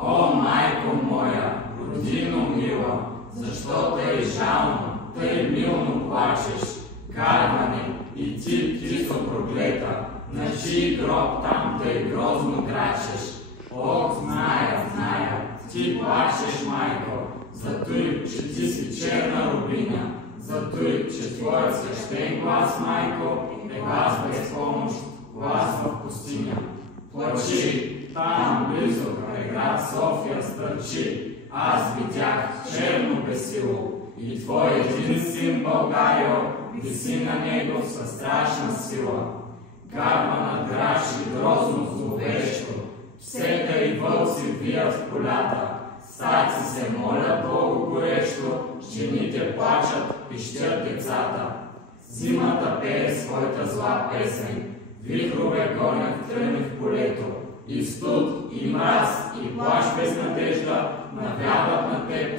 О, майко моя, родино мила, защо тъй жално, тъй милно плачеш? Карване, и ти, птицо проклета, на чий гроб там тъй грозно грачеш? О, зная, ти плачеш, майко, затуй, че ти си черна рубиня, затуй, че твоят свещен глас, майко, е глас без помощ, глас в пустиня. Плачи, там близо, край град София стърчи, аз видях черно бесило, и твой един син, Българио, виси на него със страшна сила. Гарба над граши грозно зловещо, псета и вълци вият в полята, старци се молят Богу горещо, жените плачат, пищят децата. Зимата пее своята зла песен, вихрове гонят тръни в полето, и студ, и мраз, и плач без надежда навяват на теб